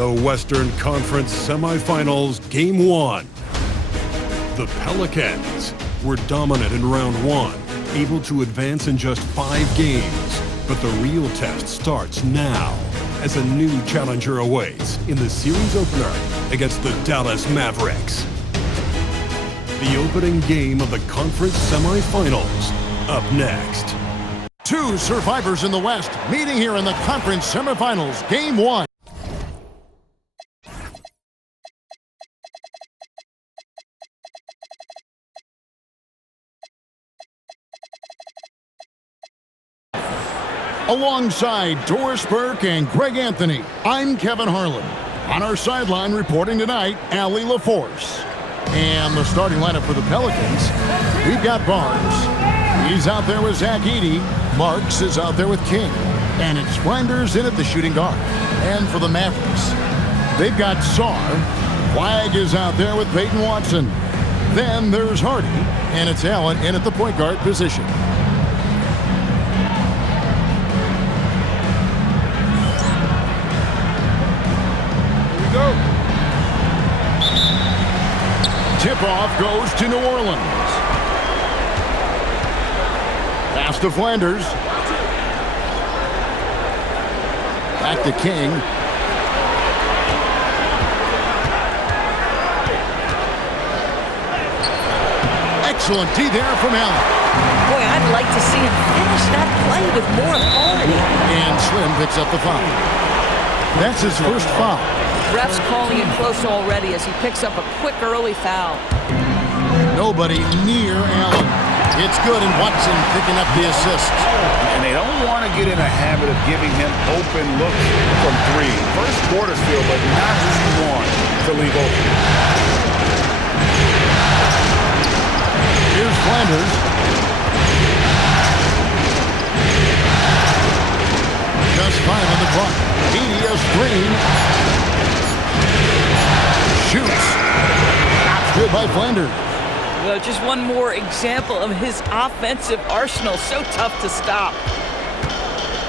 The Western Conference Semifinals, Game 1. The Pelicans were dominant in round 1, able to advance in just 5 games. But the real test starts now, as a new challenger awaits in the series opener against the Dallas Mavericks. The opening game of the conference semifinals, up next. Two survivors in the West meeting here in the conference semifinals, Game 1. Alongside Doris Burke and Greg Anthony, I'm Kevin Harlan. On our sideline reporting tonight, Allie LaForce. And the starting lineup for the Pelicans, we've got Barnes. He's out there with Zach Edey. Marks is out there with King. And it's Flanders in at the shooting guard. And for the Mavericks, they've got Sarr. Flagg is out there with Peyton Watson. Then there's Hardy. And it's Allen in at the point guard position. Go. Tip-off goes to New Orleans. Pass to Flanders. Back to King. Excellent D there from Allen. Boy, I'd like to see him finish that play with more authority. And Slim picks up the foul. That's his first foul. Ref's calling it close already as he picks up a quick early foul. Nobody near Allen. It's good, and Watson picking up the assist. And they don't want to get in a habit of giving him open looks from 3. First quarter's feel, but not as you want to leave open. Here's Flanders. Just 5 on the clock. Edey a screen. Shoots. That's good by Flanders. Well, just one more example of his offensive arsenal. So tough to stop.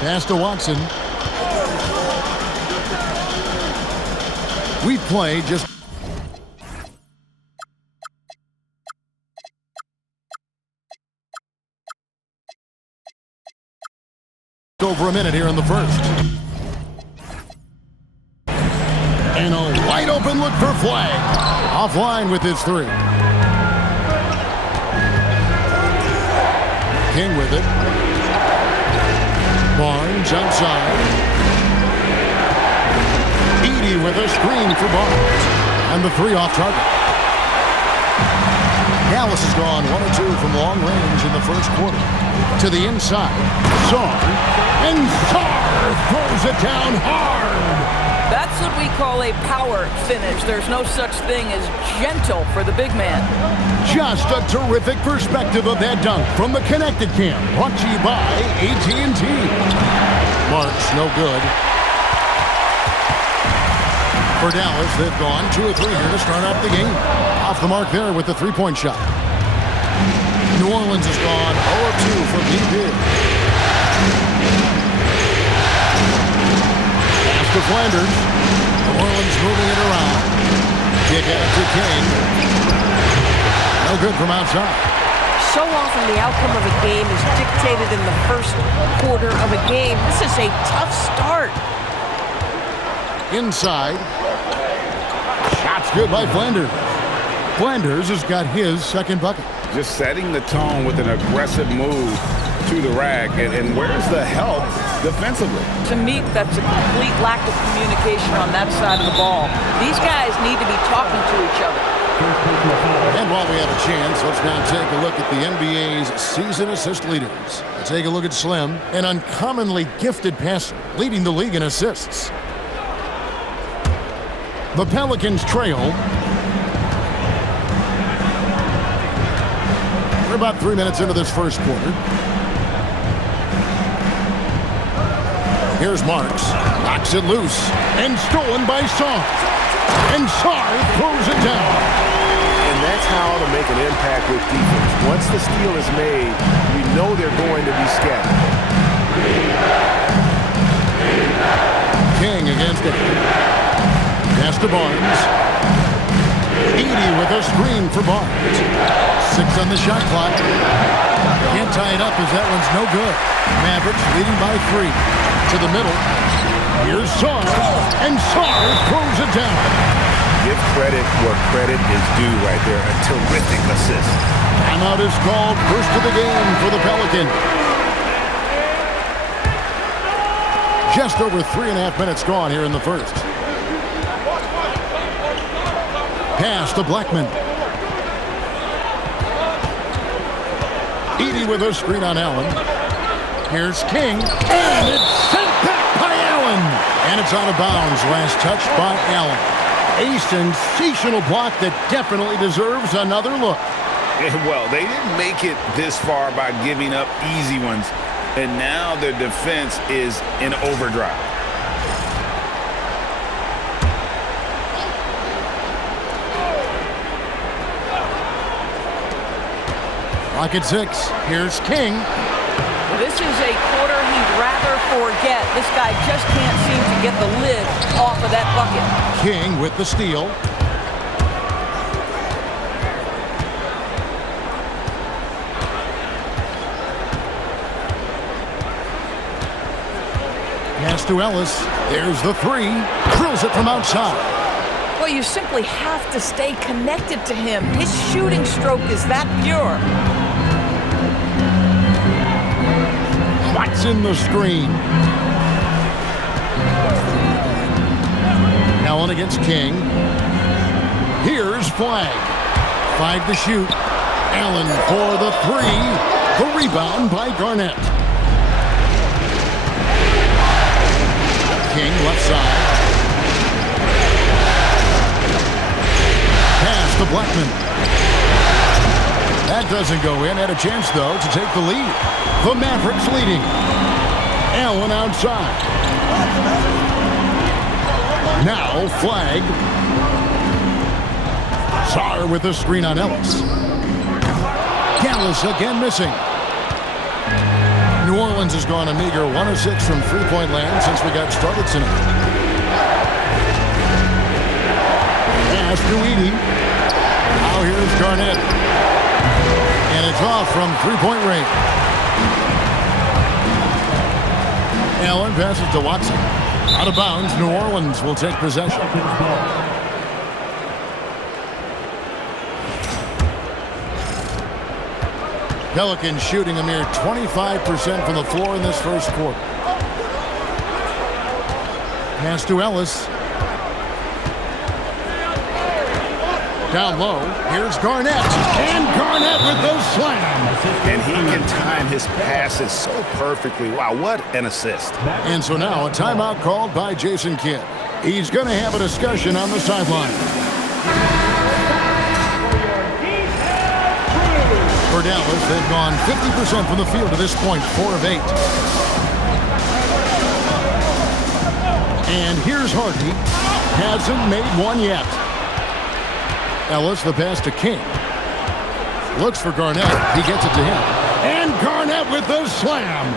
Pass to Watson. We play just over a minute here in the first. And a wide open look for Flagg. Offline with his 3. King with it. Barnes outside. Edey with a screen for Barnes. And the 3 off target. Dallas has gone 1 or 2 from long range in the first quarter. To the inside. Sarr. And Sarr throws it down hard. That's what we call a power finish. There's no such thing as gentle for the big man. Just a terrific perspective of that dunk from the Connected Cam. Brought to you by AT&T. Marks no good. For Dallas, they've gone 2 or 3 here to start off the game. Off the mark there with the 3-point shot. New Orleans has gone 0 of 2 from deep here. To Flanders. New Orleans moving it around. Kick out to King. No good from outside. So often the outcome of a game is dictated in the first quarter of a game. This is a tough start. Inside. Shot's good by Flanders. Flanders has got his second bucket. Just setting the tone with an aggressive move to the rack. And where's the help defensively? To me, that's a complete lack of communication on that side of the ball. These guys need to be talking to each other. And while we have a chance, let's now take a look at the NBA's season assist leaders. Let's take a look at Slim, an uncommonly gifted passer, leading the league in assists. The Pelicans trail. We're about 3 minutes into this first quarter. Here's Marks. Knocks it loose. And stolen by Sarr. And Sarr throws it down. And that's how to make an impact with defense. Once the steal is made, you know they're going to be scattered. King against it. Pass to Barnes. Edey with a screen for Barnes. 6 on the shot clock. Can't tie it up as that one's no good. Mavericks leading by 3. To the middle. Here's Sars, and Sars throws it down. Give credit where credit is due right there. A terrific assist. Timeout is called. First of the game for the Pelicans. Just over 3.5 minutes gone here in the first. Pass to Blackman. Edey with a screen on Allen. Here's King. And it's sent back by Allen. And it's out of bounds. Last touch by Allen. A sensational block that definitely deserves another look. Well, they didn't make it this far by giving up easy ones. And now their defense is in overdrive. Clock at 6. Here's King. This is a quarter he'd rather forget. This guy just can't seem to get the lid off of that bucket. King with the steal. Pass to Ellis. There's the 3. Drills it from outside. Well, you simply have to stay connected to him. His shooting stroke is that pure. Watson the screen. Allen against King. Here's Flag. 5 to shoot. Allen for the 3. The rebound by Garnett. King left side. Pass to Blackman. That doesn't go in. Had a chance, though, to take the lead. The Mavericks leading. Allen outside. Now Flag. Sar with a screen on Ellis. Gallus again missing. New Orleans has gone a meager 1 of 6 from three-point land since we got started tonight. Pass to Edey. Now here's Garnett. And it's off from three-point range. Allen passes to Watson. Out of bounds, New Orleans will take possession. Pelicans shooting a mere 25% from the floor in this first quarter. Pass to Ellis. Down low, here's Garnett. And Garnett with the slam. And he can time his passes so perfectly. Wow, what an assist. And so now a timeout called by Jason Kidd. He's going to have a discussion on the sideline. For Dallas, they've gone 50% from the field to this point, 4 of 8. And here's Hardy. Hasn't made one yet. Ellis, the pass to King. Looks for Garnett. He gets it to him. And Garnett with the slam.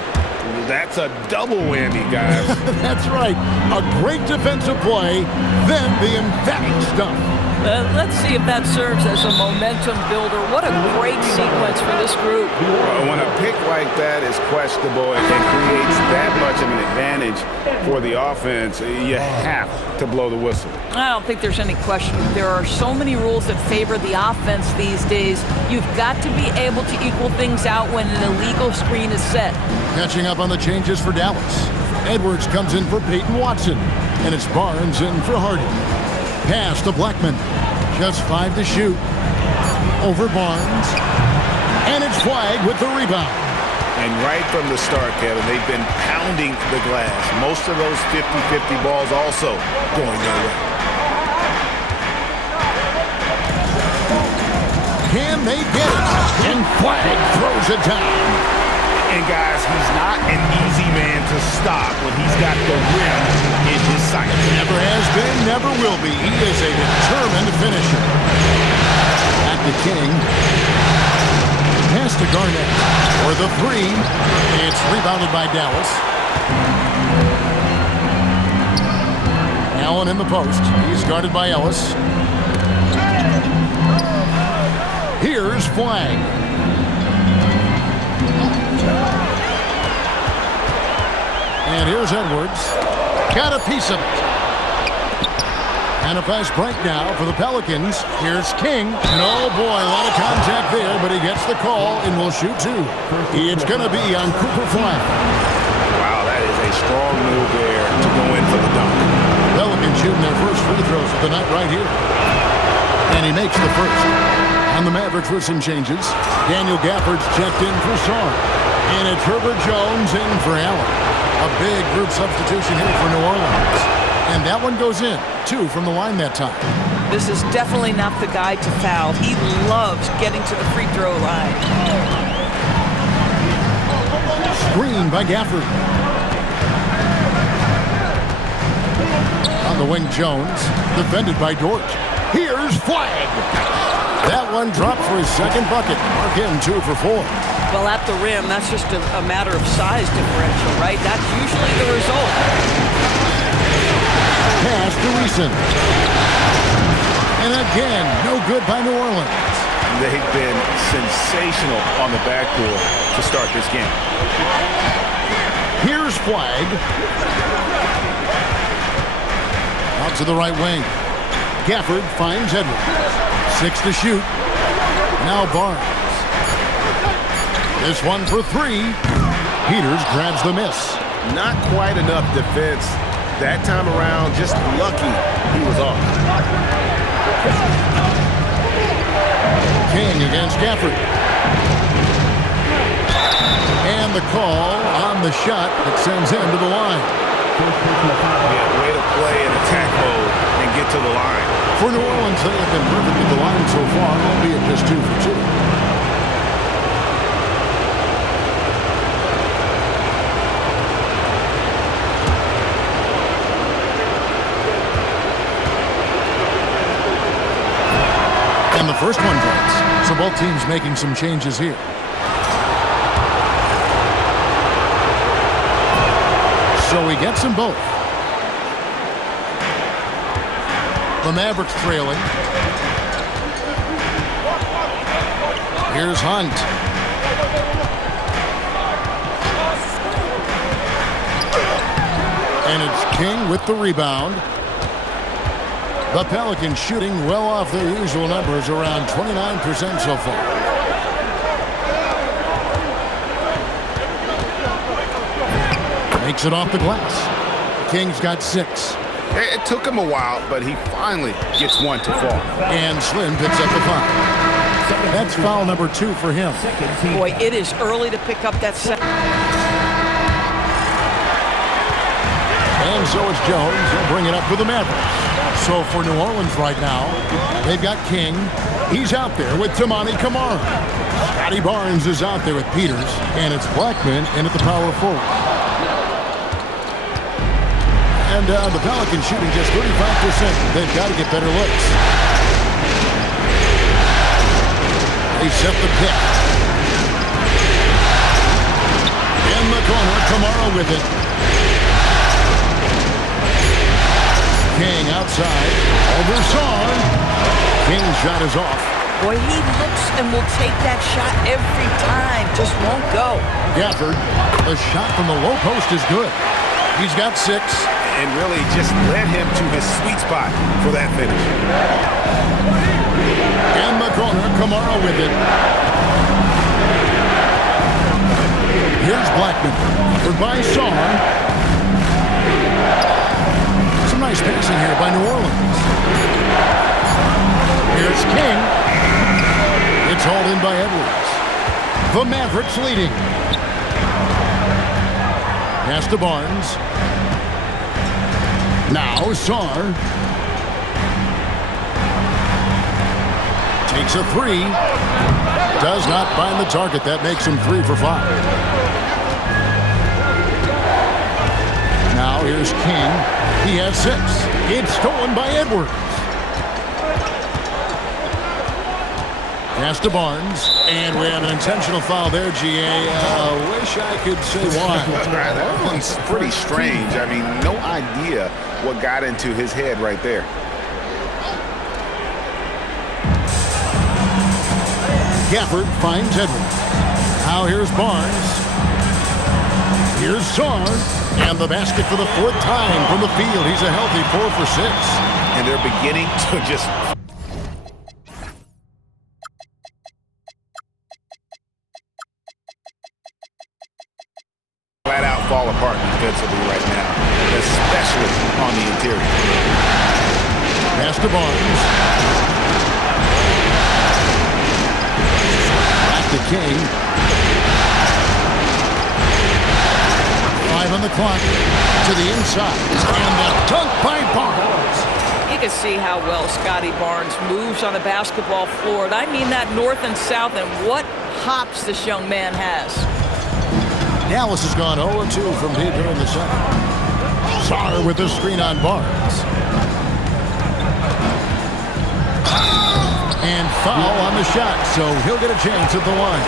That's a double whammy, guys. That's right. A great defensive play, then the emphatic stuff. Let's see if that serves as a momentum builder. What a great sequence for this group. When a pick like that is questionable and creates that much of an advantage for the offense, you have to blow the whistle. I don't think there's any question. There are so many rules that favor the offense these days. You've got to be able to equal things out when an illegal screen is set. Catching up on the changes for Dallas. Edwards comes in for Peyton Watson. And it's Barnes in for Hardy. Pass to Blackman. Just 5 to shoot. Over Barnes. And it's Flag with the rebound. And right from the start, Kevin, they've been pounding the glass. Most of those 50-50 balls also going their way. Can they get it? And Flag throws it down. And guys, he's not an easy man to stop when he's got the rim in his sights. Never has been, never will be. He is a determined finisher. At the King. Pass to Garnett. For the 3. It's rebounded by Dallas. Allen in the post. He's guarded by Ellis. Here's Flag. And here's Edwards. Got a piece of it. And a fast break now for the Pelicans. Here's King. And oh boy, a lot of contact there, but he gets the call and will shoot two. It's going to be on Cooper Flag. Wow, that is a strong move there to go in for the dunk. Pelicans shooting their first free throws of the night right here. And he makes the first. On the Mavericks with some changes. Daniel Gafford's checked in for Sarr. And it's Herbert Jones in for Allen. A big group substitution here for New Orleans. And that one goes in. 2 from the line that time. This is definitely not the guy to foul. He loves getting to the free throw line. Screen by Gafford. On the wing, Jones. Defended by Dort. Here's Flag. That one dropped for his second bucket. Mark him 2 for 4. Well, at the rim, that's just a matter of size differential, right? That's usually the result. Pass to Reason. And again, no good by New Orleans. They've been sensational on the backboard to start this game. Here's Flag. Out to the right wing. Gafford finds Edwards. 6 to shoot. Now Barnes. This one for 3. Peters grabs the miss. Not quite enough defense that time around. Just lucky he was off. King against Gafford. And the call on the shot that sends him to the line. Yeah, way to play in attack mode and get to the line. For New Orleans, they have been perfect at the line so far, albeit just 2 for 2. And the first one drops. So both teams making some changes here. So he gets them both. The Mavericks trailing. Here's Hunt. And it's King with the rebound. The Pelicans shooting well off their usual numbers, around 29% so far. Makes it off the glass. King's got 6. It took him a while, but he finally gets one to fall. And Slim picks up the foul. That's foul number 2 for him. Boy, it is early to pick up that second. And so it's Jones. He'll bring it up for the Mavericks. So for New Orleans right now, they've got King. He's out there with Tamani Kamara. Scotty Barnes is out there with Peters. And it's Blackman in at the power forward. And the Pelicans shooting just 35%. They've got to get better looks. They set the pick. In the corner, Kamara with it. King outside. Over Sarr. King's shot is off. Boy, he looks and will take that shot every time. Just won't go. Gafford. The shot from the low post is good. He's got 6. And really just led him to his sweet spot for that finish. In the corner, Kamara with it. Here's Blackman. By Sarr. Some nice passing here by New Orleans. Here's King. It's hauled in by Edwards. The Mavericks leading. Pass to Barnes. Now Sarr. Takes a 3. Does not find the target. That makes him 3 for 5. Now here's King. He has 6. It's stolen by Edwards. Pass to Barnes. And we have an intentional foul there, GA. Wish I could say why. That one's pretty strange. I mean, no idea what got into his head right there. Gafford finds Edwards. Now here's Barnes. Here's Sarr. And the basket for the fourth time from the field. He's a healthy 4 for 6. And they're beginning to just flat out fall apart defensively right now, especially on the interior. Pass to Barnes. Back to King. 5 on the clock. To the inside. And the dunk by Barnes. You can see how well Scotty Barnes moves on the basketball floor. I mean that north and south, and what hops this young man has. Dallas has gone 0-2 from deep here in the second. Sarr with the screen on Barnes. And foul on the shot, so he'll get a chance at the line.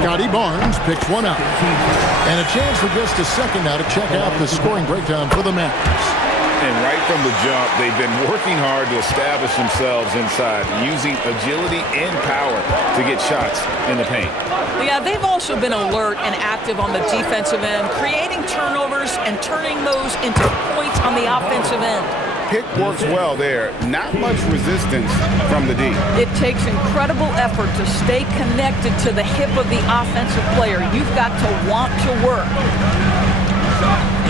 Scotty Barnes picks one up. And a chance for just a second now to check out the scoring breakdown for the Mavericks. And right from the jump, they've been working hard to establish themselves inside, using agility and power to get shots in the paint. Yeah, they've also been alert and active on the defensive end, creating turnovers and turning those into points on the offensive end. Pick works well there. Not much resistance from the D. It takes incredible effort to stay connected to the hip of the offensive player. You've got to want to work.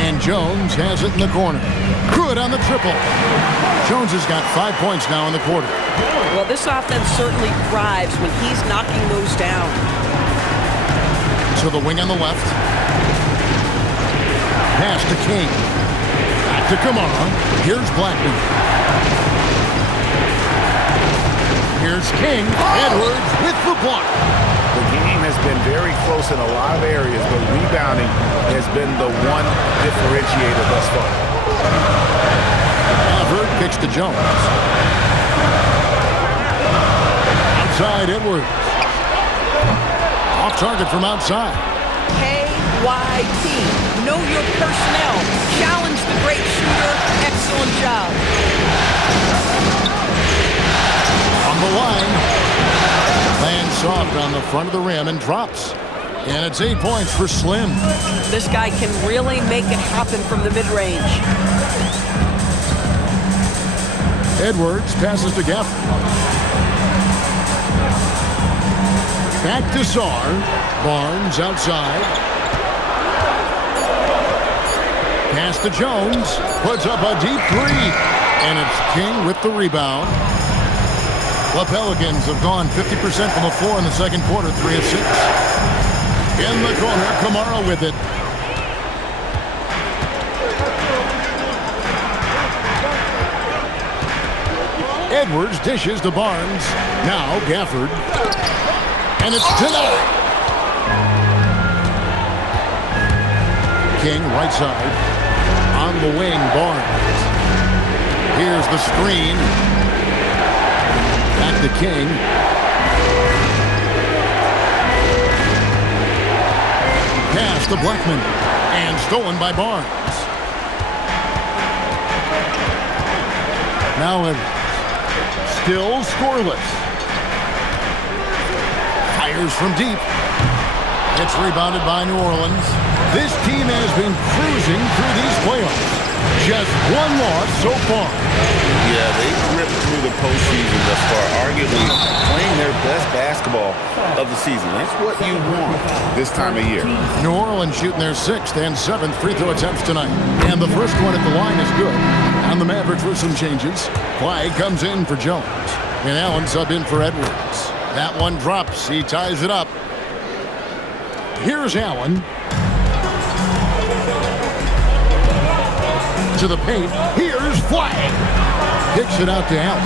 And Jones has it in the corner. Good on the triple. Jones has got 5 points now in the quarter. Well, this offense certainly thrives when he's knocking those down. To the wing on the left. Pass to King. Back to Kamara. Here's Blackman. Here's King. Edwards with the block. The game has been very close in a lot of areas, but rebounding has been the one differentiator thus far. Gafford kicks to Jones. Outside Edwards. Off target from outside. KYT. Know your personnel. Challenge the great shooter. Excellent job. On the line. Lands soft on the front of the rim and drops. And it's 8 points for Slim. This guy can really make it happen from the mid-range. Edwards passes to Gafford. Back to Sarr. Barnes outside. Pass to Jones. Puts up a deep three. And it's King with the rebound. The Pelicans have gone 50% from the floor in the second quarter, 3 of 6. In the corner, Kamara with it. Edwards dishes to Barnes. Now Gafford. And it's denied. King right side. On the wing, Barnes. Here's the screen. Back to King. Pass to Blackman. And stolen by Barnes. Now Edwards. Still scoreless. Fires from deep. It's rebounded by New Orleans. This team has been cruising through these playoffs. Just one loss so far. Yeah, they've ripped through the postseason thus far, arguably playing their best basketball of the season. That's what you want this time of year. New Orleans shooting their 6th and 7th free throw attempts tonight. And the first one at the line is good. On the Mavericks with some changes. Flag comes in for Jones. And Allen sub in for Edwards. That one drops. He ties it up. Here's Allen. To the paint. Here's Flag. Kicks it out to Allen.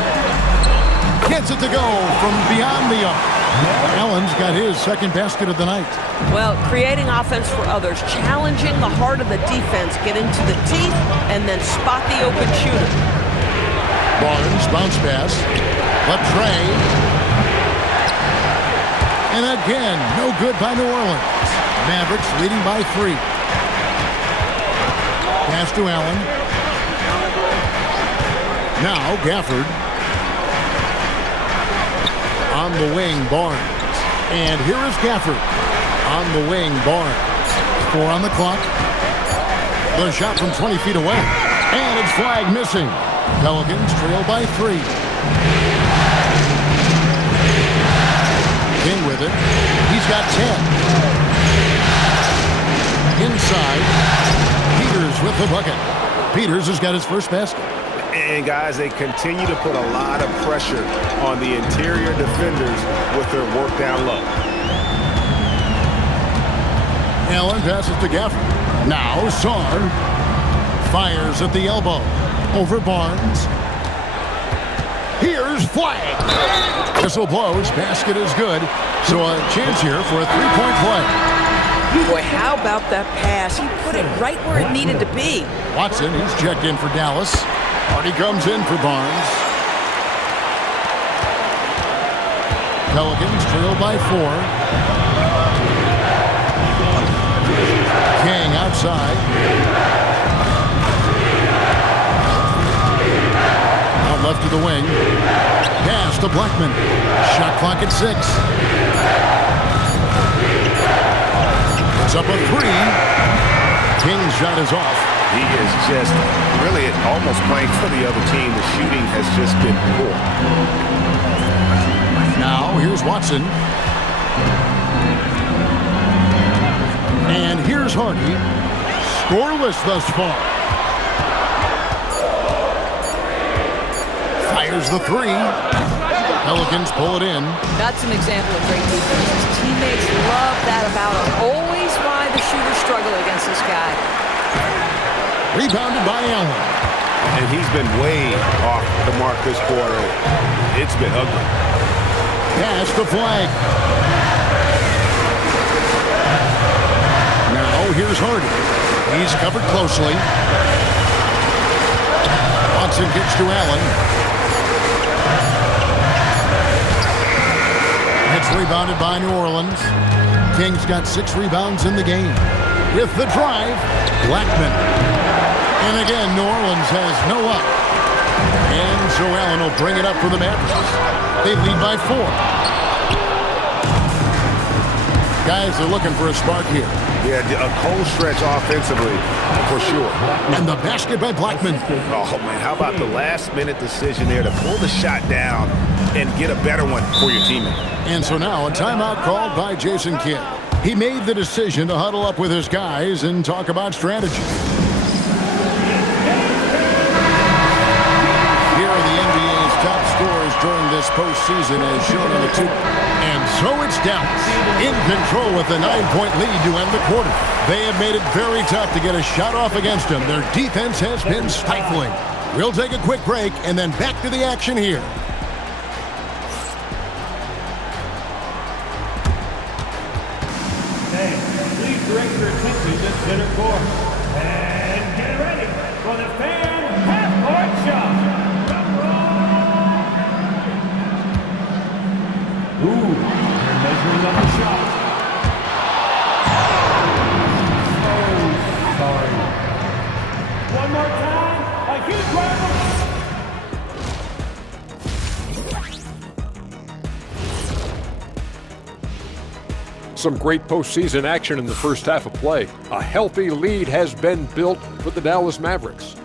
Gets it to go from beyond the arc. Allen's got his second basket of the night. Well, creating offense for others, challenging the heart of the defense, get into the teeth, and then spot the open shooter. Barnes, bounce pass. Latrey. And again, no good by New Orleans. Mavericks leading by 3. Pass to Allen. Now Gafford. On On the wing, Barnes. And here is Gafford. On the wing, Barnes. 4 on the clock. The shot from 20 feet away. And it's flag missing. Pelicans trail by 3. King with it. He's got 10. Inside. Peters with the bucket. Peters has got his first basket. And guys, they continue to put a lot of pressure on the interior defenders with their work down low. Allen passes to Gafford. Now Sarr fires at the elbow. Over Barnes. Here's flag. Whistle blows. Basket is good. So a chance here for a three-point play. Boy, how about that pass? He put it right where it needed to be. Watson, he's checked in for Dallas. Hardy comes in for Barnes. Pelicans trail by 4. King outside. Out left to the wing. Pass to Blackman. Shot clock at 6. It's up a 3. King's shot is off. He is just really almost playing for the other team. The shooting has just been poor. Now here's Watson. And here's Hardy. Scoreless thus far. Fires the 3. Pelicans pull it in. That's an example of great defense. His teammates love that about him. Always why the shooters struggle against this guy. Rebounded by Allen. And he's been way off the mark this quarter. It's been ugly. Pass the flag. Now here's Hardy. He's covered closely. Watson gets to Allen. It's rebounded by New Orleans. Kings got 6 rebounds in the game. With the drive, Blackman. And again, New Orleans has no up. And so Allen will bring it up for the Mavericks. They lead by 4. Guys are looking for a spark here. Yeah, a cold stretch offensively, for sure. And the basket by Blackman. Oh, man, how about the last-minute decision there to pull the shot down and get a better one for your teammate? And so now a timeout called by Jason Kidd. He made the decision to huddle up with his guys and talk about strategy. Here are the NBA's top scorers during this postseason as shown on the 2. And so it's Dallas in control with a 9-point lead to end the quarter. They have made it very tough to get a shot off against them. Their defense has been stifling. We'll take a quick break and then back to the action here. Please direct your attention to center court. And get ready for the fan half-court shot. Ooh, they're measuring up the shot. Oh, sorry. One more time. A huge round. Some great postseason action in the first half of play. A healthy lead has been built for the Dallas Mavericks.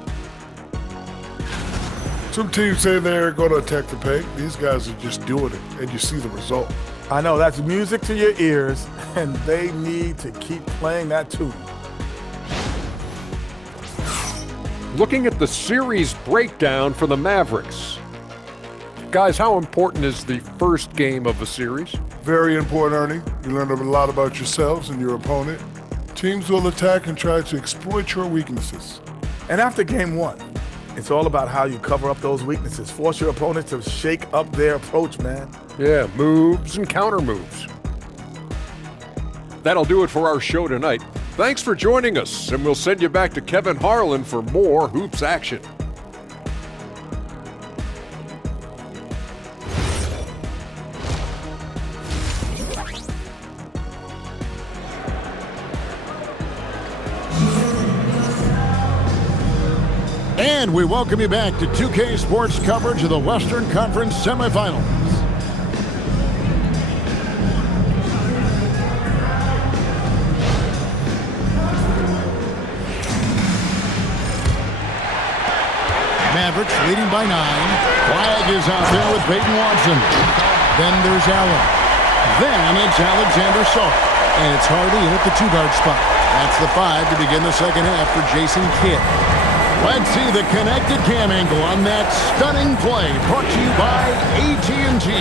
Some teams say they're going to attack the paint. These guys are just doing it, and you see the result. I know, that's music to your ears, and they need to keep playing that too. Looking at the series breakdown for the Mavericks. Guys, how important is the first game of a series? Very important, Ernie. You learn a lot about yourselves and your opponent. Teams will attack and try to exploit your weaknesses. And after game 1, it's all about how you cover up those weaknesses. Force your opponent to shake up their approach, man. Yeah, moves and counter moves. That'll do it for our show tonight. Thanks for joining us, and we'll send you back to Kevin Harlan for more hoops action. And we welcome you back to 2K Sports coverage of the Western Conference semifinals. Mavericks leading by 9. Flag is out there with Peyton Watson. Then there's Allen. Then it's Alexander Sarr. And it's Hardy in at the 2-guard spot. That's the 5 to begin the second half for Jason Kidd. Let's see the connected cam angle on that stunning play brought to you by AT&T.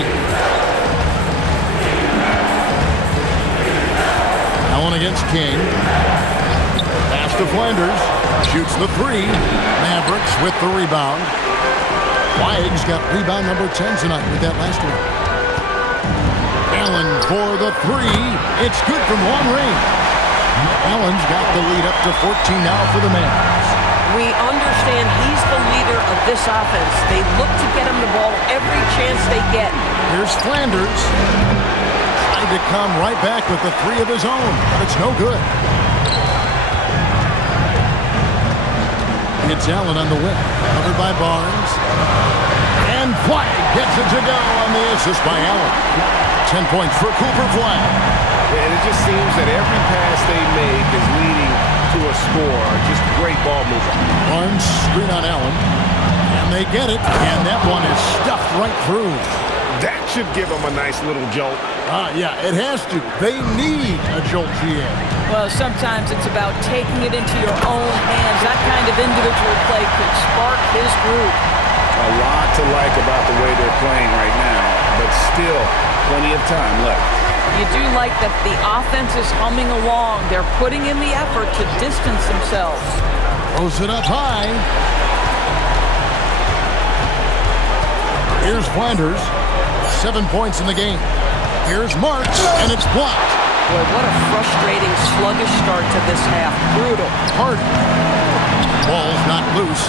Allen against King. Pass to Flanders. Shoots the 3. Mavericks with the rebound. Flag's got rebound number 10 tonight with that last one. Allen for the 3. It's good from long range. Allen's got the lead up to 14 now for the Mavs. We understand he's the leader of this offense. They look to get him the ball every chance they get. Here's Flanders. Tried to come right back with the 3 of his own, but it's no good. It's Allen on the wing, covered by Barnes. And Flag gets it to go on the assist by Allen. 10 points for Cooper Flag. And it just seems that every pass they make is leading to a score. Just great ball movement. Barnes screen on Allen. And they get it. And that one is stuffed right through. That should give them a nice little jolt. Yeah, it has to. They need a jolt, GA. Well, sometimes it's about taking it into your own hands. That kind of individual play could spark his group. A lot to like about the way they're playing right now, but still plenty of time left. You do like that the offense is humming along. They're putting in the effort to distance themselves. Throws it up high. Here's Flanders. 7 points in the game. Here's Marks, and it's blocked. Boy, what a frustrating, sluggish start to this half. Brutal. Hardy. Ball's not loose.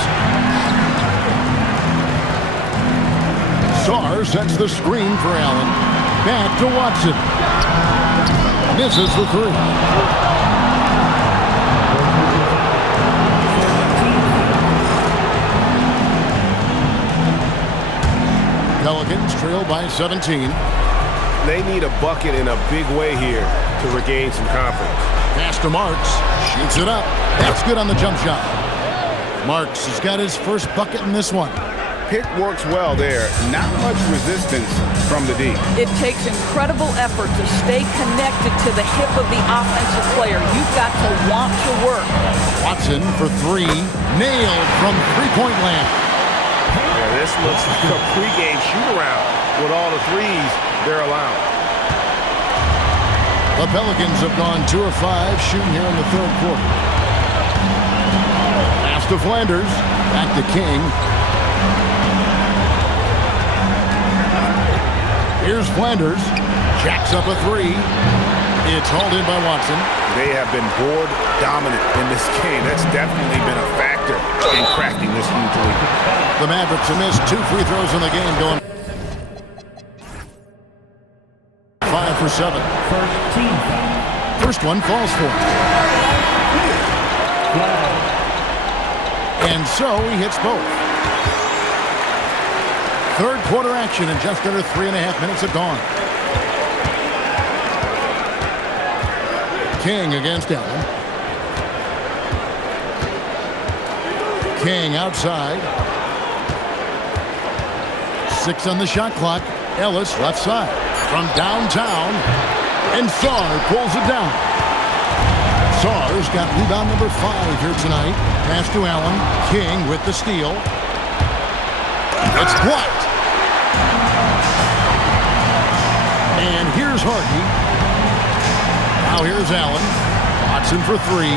Sarr sets the screen for Allen. Back to Watson. Misses the 3. Pelicans trail by 17. They need a bucket in a big way here to regain some confidence. Pass to Marks. Shoots it up. That's good on the jump shot. Marks has got his first bucket in this one. Pick works well there. Not much resistance from the D. It takes incredible effort to stay connected to the hip of the offensive player. You've got to want to work. Watson for 3. Nailed from three-point land. Yeah, this looks like a pregame shoot-around with all the threes they're allowing. The Pelicans have gone 2 of 5 shooting here in the third quarter. Pass to Flanders. Back to King. Here's Flanders. Jacks up a 3. It's hauled in by Watson. They have been board dominant in this game. That's definitely been a factor in cracking this huge lead. The Mavericks have missed 2 free throws in the game, going 5 for 7. First one falls for him. And so he hits both. Third quarter action in just under 3.5 minutes have gone. King against Allen. King outside. 6 on the shot clock. Ellis left side. From downtown. And Sarr pulls it down. Sarr's got rebound number 5 here tonight. Pass to Allen. King with the steal. It's blocked. And here's Hardy. Now here's Allen. Watson for 3.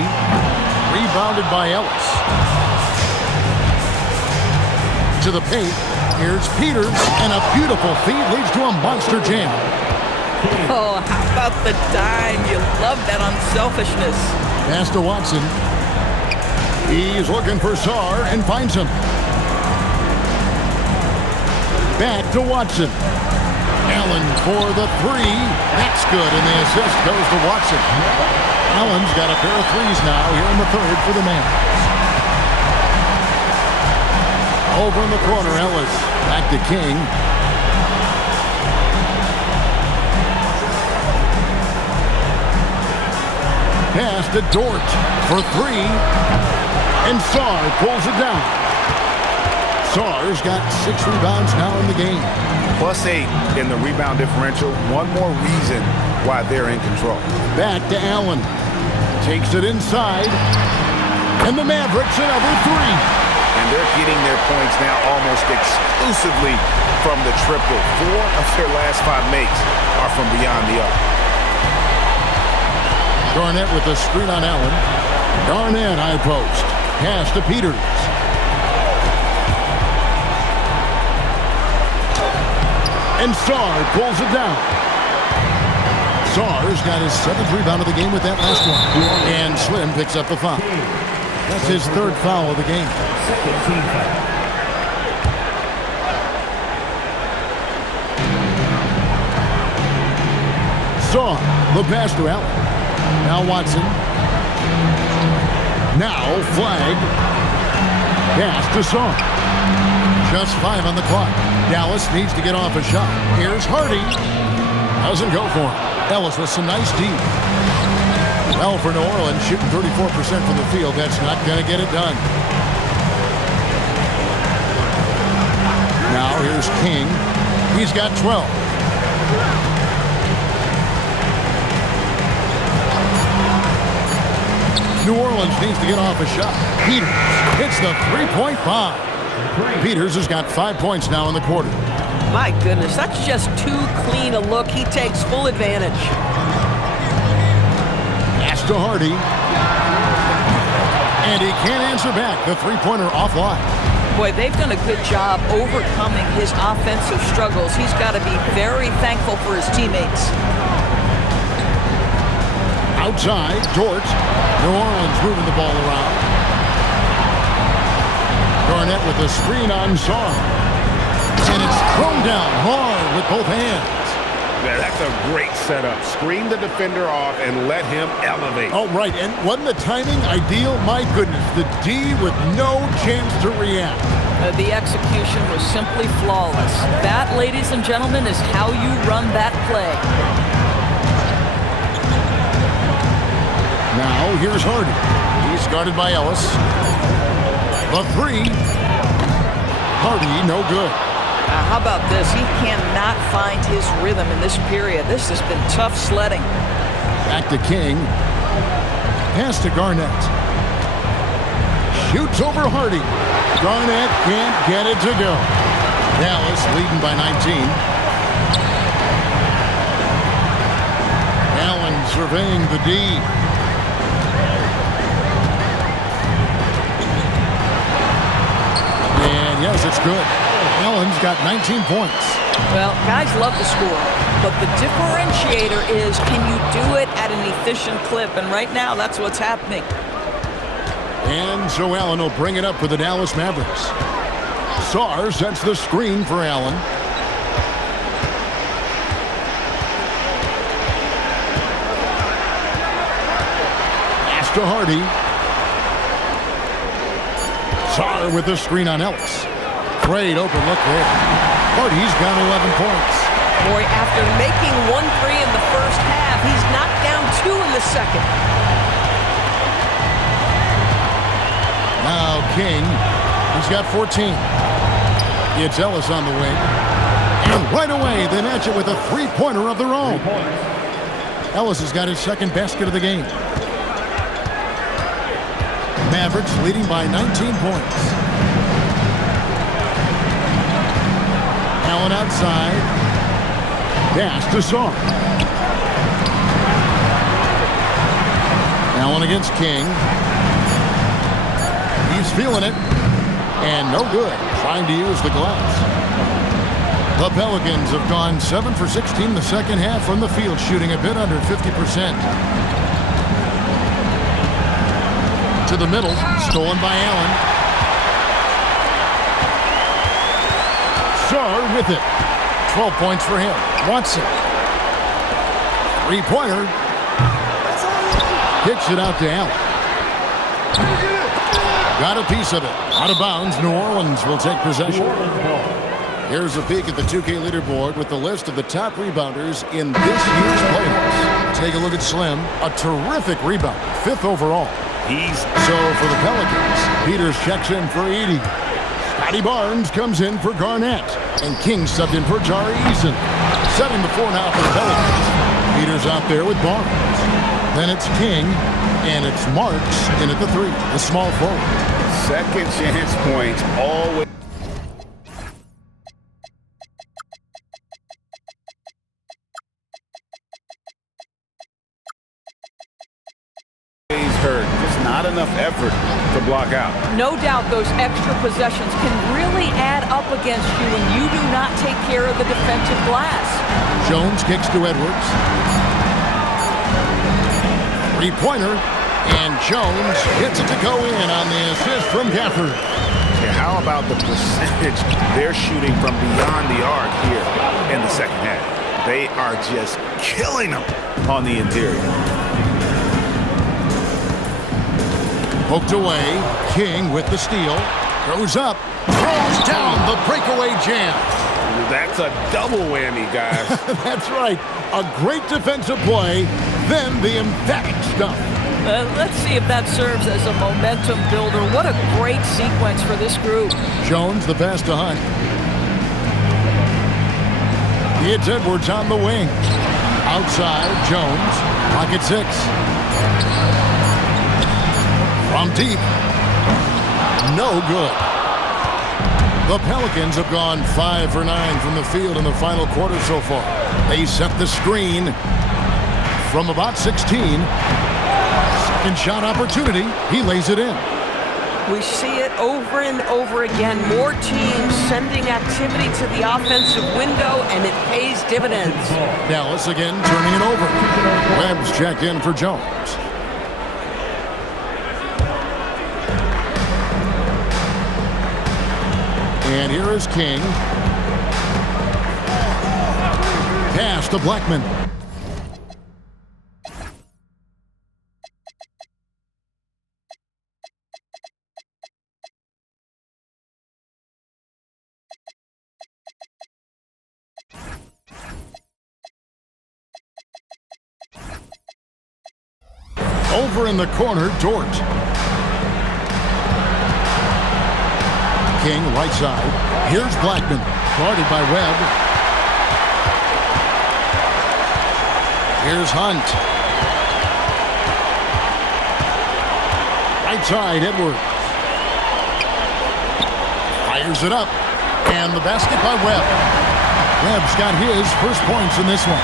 Rebounded by Ellis. To the paint. Here's Peters. And a beautiful feed leads to a monster jam. Oh, how about the dime? You love that unselfishness. Pass to Watson. He's looking for Sarr and finds him. Back to Watson. Allen for the 3. That's good, and the assist goes to Watson. Allen's got a pair of threes now here in the third for the Mavs. Over in the corner, Ellis. Back to King. Pass to Dort for 3. And Sarr pulls it down. Sarr's got 6 rebounds now in the game. +8 in the rebound differential. One more reason why they're in control. Back to Allen. Takes it inside. And the Mavericks another 3. And they're getting their points now almost exclusively from the triple. 4 of their last 5 makes are from beyond the arc. Garnett with the screen on Allen. Garnett high post. Pass to Peters. And Sarr pulls it down. Sarr's got his 7th rebound of the game with that last one. And Slim picks up the foul. That's his 3rd foul of the game. Second team foul. Sarr, the pass to Allen. Now Watson. Now Flag. Pass to Sarr. Just 5 on the clock. Dallas needs to get off a shot. Here's Hardy. Doesn't go for him. Ellis with some nice deep. Well, for New Orleans, shooting 34% from the field, that's not going to get it done. Now here's King. He's got 12. New Orleans needs to get off a shot. Peters hits the three-point bomb. Peters has got 5 points now in the quarter. My goodness, that's just too clean a look. He takes full advantage. Pass to Hardy. And he can't answer back. The three-pointer offline. Boy, they've done a good job overcoming his offensive struggles. He's got to be very thankful for his teammates. Outside, Dort. New Orleans moving the ball around. Garnett with the screen on Sarr. And it's thrown down hard with both hands. Yeah, that's a great setup. Screen the defender off and let him elevate. Oh, right. And wasn't the timing ideal? My goodness. The D with no chance to react. The execution was simply flawless. That, ladies and gentlemen, is how you run that play. Now, here's Hardy. He's guarded by Ellis. The 3. Hardy, no good. How about this? He cannot find his rhythm in this period. This has been tough sledding. Back to King. Pass to Garnett. Shoots over Hardy. Garnett can't get it to go. Dallas leading by 19. Allen surveying the D. And yes, it's good. Allen's got 19 points. Well, guys love to score, but the differentiator is, can you do it at an efficient clip? And right now, that's what's happening. And so Allen will bring it up for the Dallas Mavericks. Sarr sets the screen for Allen. Pass to Hardy. Sarr with the screen on Ellis. Great open look there. Hardy's got 11 points. Boy, after making 1 3 in the first half, he's knocked down 2 in the second. Now King, he's got 14. It's Ellis on the wing. And right away, they match it with a three-pointer of their own. Ellis has got his 2nd basket of the game. Mavericks leading by 19 points. Allen outside. Pass to Sarr. Allen against King. He's feeling it. And no good. Trying to use the glass. The Pelicans have gone 7 for 16 the second half from the field, shooting a bit under 50%. To the middle. Stolen by Allen. Sarr with it. 12 points for him. Watson. Three-pointer. Kicks it out to Allen. Got a piece of it. Out of bounds. New Orleans will take possession. Here's a peek at the 2K leaderboard with the list of the top rebounders in this year's playoffs. Take a look at Slim. A terrific rebounder. 5th overall. So for the Pelicans, Peters checks in for 80. Scotty Barnes comes in for Garnett. And King subbed in for Jari Eason. 7-4 now for the Pelicans. Peters out there with Barnes. Then it's King, and it's Marks in at the 3, the small forward. Second chance points always hurt. Just not enough effort to block out. No doubt those extra possessions can really add up against you when you do not take care of the defensive glass. Jones kicks to Edwards. Three-pointer, and Jones gets it to go in on the assist from Gafford. Yeah, how about the percentage they're shooting from beyond the arc here in the second half? They are just killing them on the interior. Poked away, King with the steal, goes up, throws down the breakaway jam. That's a double whammy, guys. That's right, a great defensive play, then the emphatic stuff. Let's see if that serves as a momentum builder. What a great sequence for this group. Jones, the pass to Hunt. It's Edwards on the wing. Outside, Jones, pocket 6. From deep, no good. The Pelicans have gone 5 for 9 from the field in the final quarter so far. They set the screen from about 16. Second shot opportunity, he lays it in. We see it over and over again. More teams sending activity to the offensive window, and it pays dividends. Dallas again turning it over. Webb's checked in for Jones. And here is King. Pass to Blackman. Over in the corner, Dort. King, right side. Here's Blackman, guarded by Webb. Here's Hunt. Right side, Edwards. Fires it up. And the basket by Webb. Webb's got his first points in this one.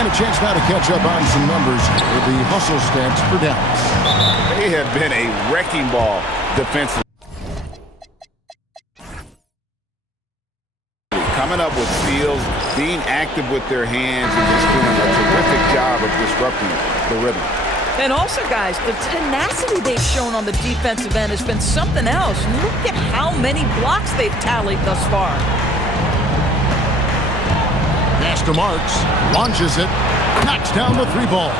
And a chance now to catch up on some numbers with the hustle stats for Dallas. They have been a wrecking ball defensively. Coming up with steals, being active with their hands, and just doing a terrific job of disrupting the rhythm. And also, guys, the tenacity they've shown on the defensive end has been something else. Look at how many blocks they've tallied thus far. Pass to Marks, launches it, knocks down the 3 ball.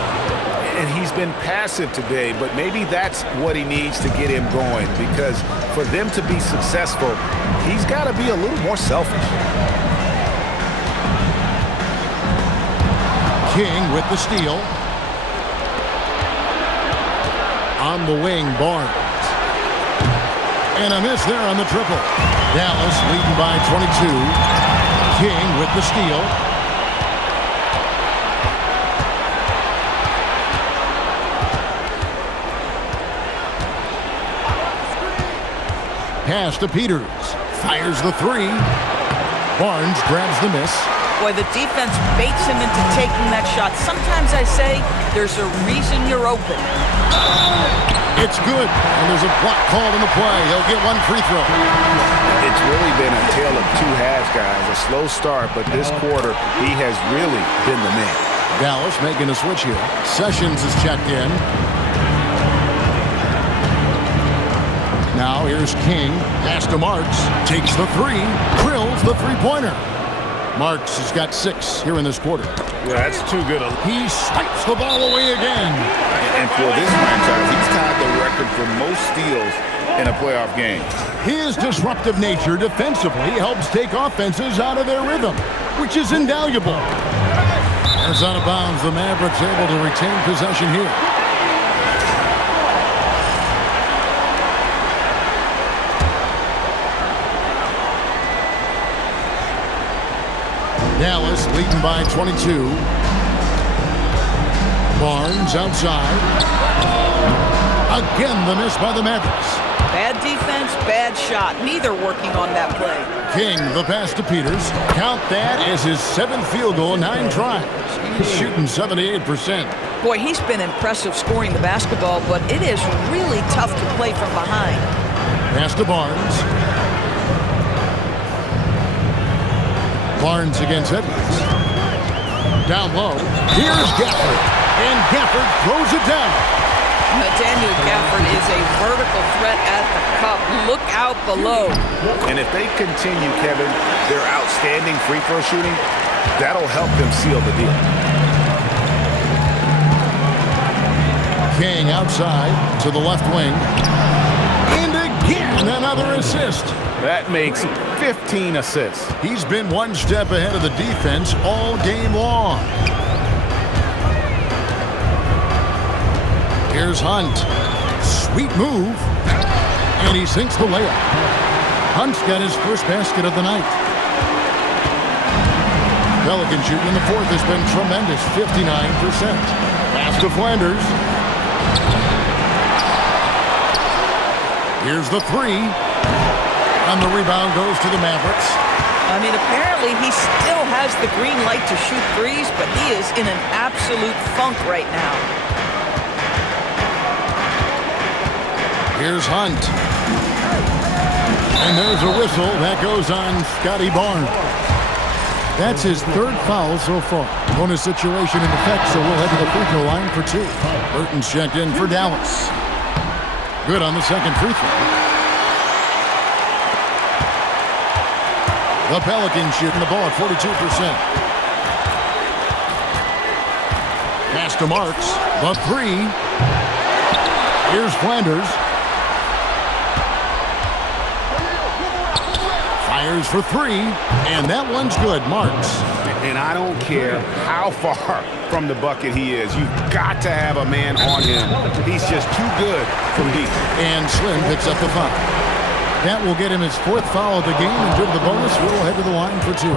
And he's been passive today, but maybe that's what he needs to get him going, because for them to be successful, he's got to be a little more selfish. King with the steal. On the wing, Barnes. And a miss there on the triple. Dallas leading by 22. King with the steal. Pass to Peters. Fires the 3. Barnes grabs the miss. Boy, the defense baits him into taking that shot. Sometimes I say there's a reason you're open. It's good, and there's a block called in the play. He'll get 1 free throw. It's really been a tale of 2 halves, guys. A slow start, but this quarter, he has really been the man. Dallas making a switch here. Sessions is checked in. Now here's King. Pass to Marks. Takes the 3. Drills the 3-pointer. Marks has got 6 here in this quarter. Yeah, that's too good. He swipes the ball away again. And for this franchise, he's tied the record for most steals in a playoff game. His disruptive nature defensively helps take offenses out of their rhythm, which is invaluable. As out of bounds, the Mavericks able to retain possession here. leading by 22. Barnes outside. Again, the miss by the Mavericks. Bad defense, bad shot. Neither working on that play. King, the pass to Peters. Count that as his 7th field goal in 9 tries. He's shooting 78%. Boy, he's been impressive scoring the basketball, but it is really tough to play from behind. Pass to Barnes. Barnes against Edwards. Down low. Here's Gafford. And Gafford throws it down. Daniel Gafford is a vertical threat at the cup. Look out below. And if they continue, Kevin, their outstanding free throw shooting, that'll help them seal the deal. King outside to the left wing. And again, another assist. That makes 15 assists. He's been one step ahead of the defense all game long. Here's Hunt. Sweet move. And he sinks the layup. Hunt's got his first basket of the night. Pelican shooting in the fourth has been tremendous, 59%. Pass to Flanders. Here's the three. And the rebound goes to the Mavericks. I mean, apparently he still has the green light to shoot threes, but he is in an absolute funk right now. Here's Hunt. And there's a whistle. That goes on Scotty Barnes. That's his 3rd foul so far. Bonus situation in effect, so we'll head to the free throw line for 2. Burton's checked in for Dallas. Good on the second free throw. The Pelicans shooting the ball at 42%. Pass to Marks. The 3. Here's Flanders. Fires for 3, and that one's good. Marks. And I don't care how far from the bucket he is. You've got to have a man on him. He's just too good from deep. And Slim picks up the foul. That will get him his 4th foul of the game, and due to the bonus, we'll head to the line for 2.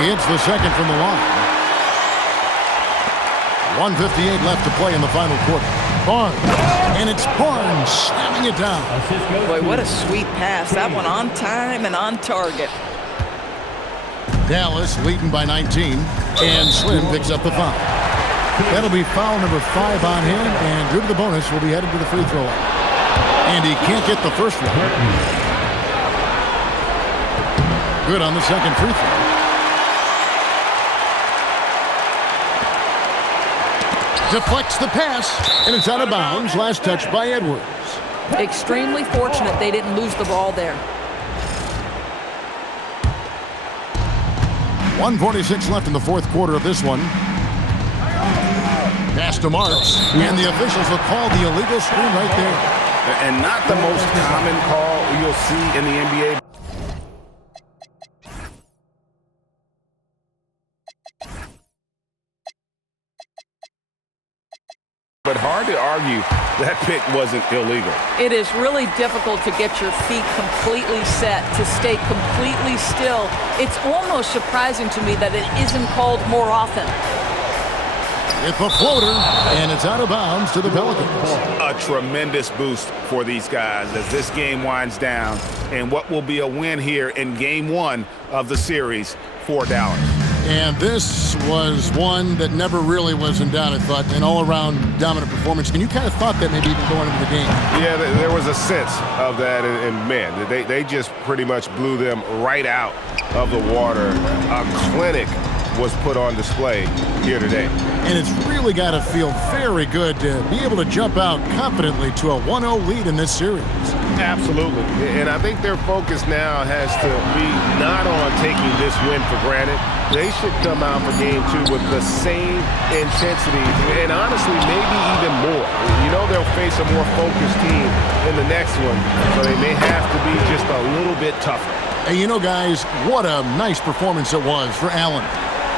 He hits the second from the line. 1:58 left to play in the final quarter. Barnes, and it's Barnes slamming it down. Boy, what a sweet pass. That one on time and on target. Dallas leading by 19, and Slim picks up the foul. That'll be foul number 5 on him, and due to the bonus, we'll be headed to the free throw line. And he can't get the first one. Good on the second free throw. Deflects the pass, and it's out of bounds. Last touch by Edwards. Extremely fortunate they didn't lose the ball there. 1:46 left in the 4th quarter of this one. Pass to Marks, and the officials will call the illegal screen right there. And not the most common call you'll see in the NBA. But hard to argue that pick wasn't illegal. It is really difficult to get your feet completely set, to stay completely still. It's almost surprising to me that it isn't called more often. It's a floater, and it's out of bounds to the Pelicans. A tremendous boost for these guys as this game winds down, and what will be a win here in Game 1 of the series for Dallas. And this was one that never really was in doubt, I thought, an all-around dominant performance. And you kind of thought that maybe even going into the game. Yeah, there was a sense of that, and man, they just pretty much blew them right out of the water. A clinic was put on display here today. And it's really got to feel very good to be able to jump out confidently to a 1-0 lead in this series. Absolutely. And I think their focus now has to be not on taking this win for granted. They should come out for Game 2 with the same intensity and honestly maybe even more. You know they'll face a more focused team in the next one, so they may have to be just a little bit tougher. And you know, guys, what a nice performance it was for Allen.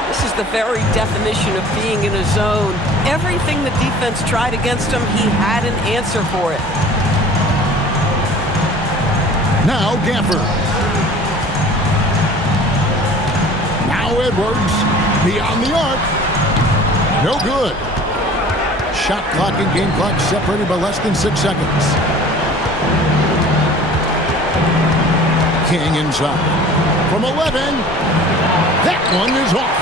This is the very definition of being in a zone. Everything the defense tried against him, he had an answer for it. Now Gafford. Now Edwards, beyond the arc. No good. Shot clock and game clock separated by less than 6 seconds. King inside. From 11. That one is off.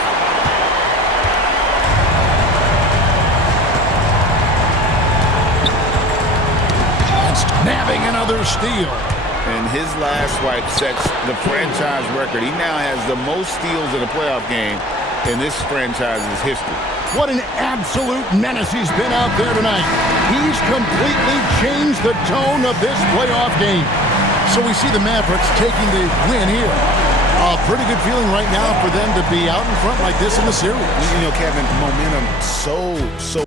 That's nabbing another steal. And his last swipe sets the franchise record. He now has the most steals in a playoff game in this franchise's history. What an absolute menace he's been out there tonight. He's completely changed the tone of this playoff game. So we see the Mavericks taking the win here. A pretty good feeling right now for them to be out in front like this in the series. You know, Kevin, momentum so